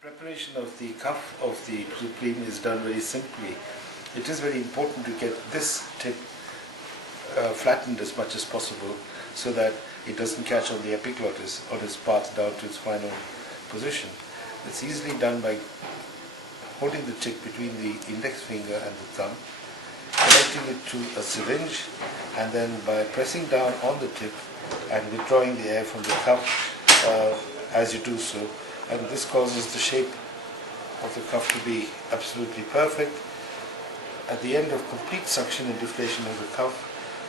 Preparation of the cuff of the Supreme is done very simply. It is very important to get this tip flattened as much as possible so that it doesn't catch on the epiglottis on its path down to its final position. It's easily done by holding the tip between the index finger and the thumb, connecting it to a syringe, and then by pressing down on the tip and withdrawing the air from the cuff as you do so. And this causes the shape of the cuff to be absolutely perfect. At the end of complete suction and deflation of the cuff,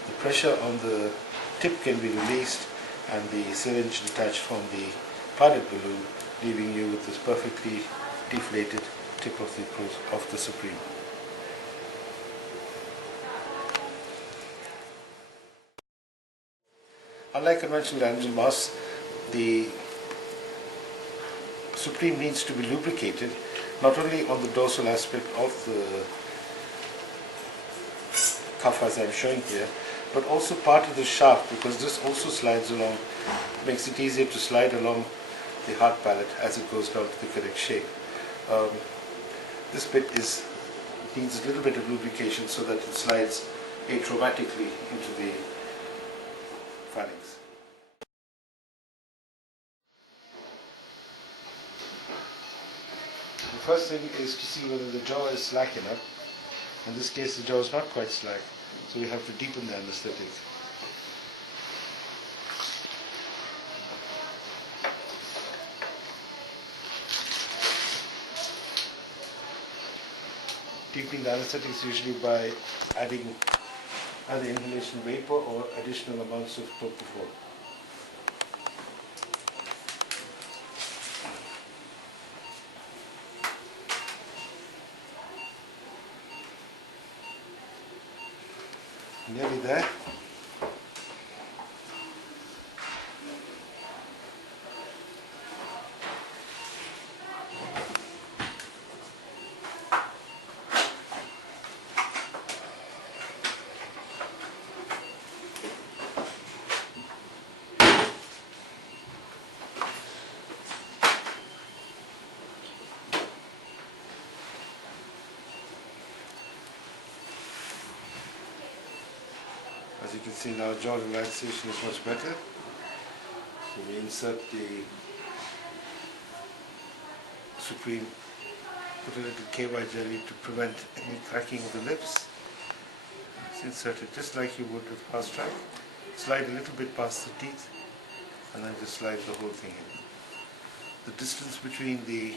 the pressure on the tip can be released and the syringe detached from the pilot balloon, leaving you with this perfectly deflated tip of the Supreme. Unlike conventional angel masks, the Supreme needs to be lubricated, not only on the dorsal aspect of the cuff as I'm showing here, but also part of the shaft, because this also slides along, makes it easier to slide along the heart palate as it goes down to the correct shape. This bit needs a little bit of lubrication so that it slides atraumatically into the pharynx. The first thing is to see whether the jaw is slack enough. In this case, the jaw is not quite slack, so we have to deepen the anesthetic. Deepening the anesthetic is usually by adding either inhalation vapor or additional amounts of propofol. Nearly there. As you can see now, jaw relaxation is much better. So we insert the Supreme, put a little KY jelly to prevent any cracking of the lips. It's inserted just like you would with fast track. Slide a little bit past the teeth and then just slide the whole thing in. The distance between the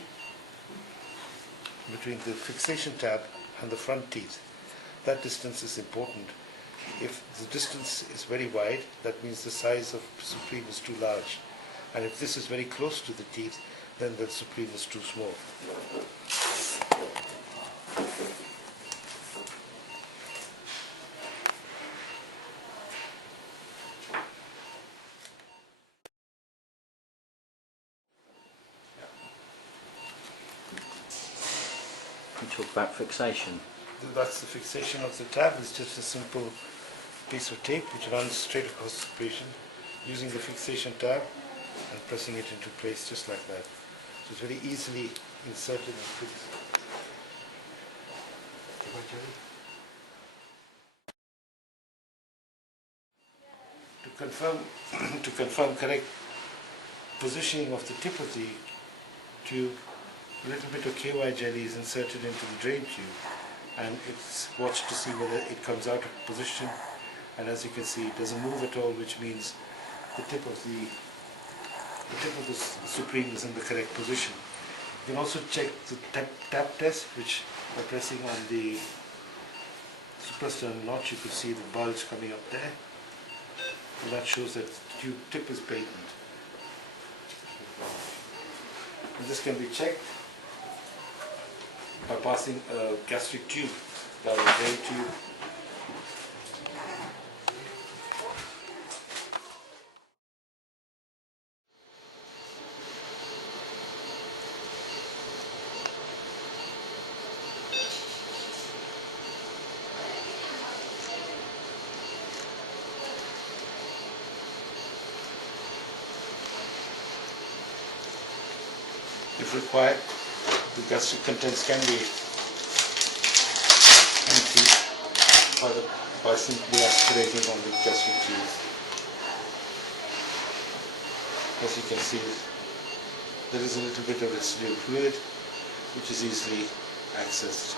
fixation tab and the front teeth, that distance is important. If the distance is very wide, that means the size of Supreme is too large. And if this is very close to the teeth, then the Supreme is too small. You talk about fixation. That's the fixation of the tab. It's just a simple piece of tape which runs straight across the patient, using the fixation tab and pressing it into place just like that. So it's very easily inserted and fixed. To confirm correct positioning of the tip of the tube, a little bit of KY jelly is inserted into the drain tube, and it's watched to see whether it comes out of position. And as you can see, it doesn't move at all, which means the tip of the Supreme is in the correct position. You can also check the tap test, which by pressing on the suprasternal notch, you could see the bulge coming up there, and that shows that the tip is patent. And this can be checked by passing a gastric tube down the drain tube. If required, The gastric contents can be empty by simply aspirating on the gastric juice. As you can see, there is a little bit of residual fluid which is easily accessed.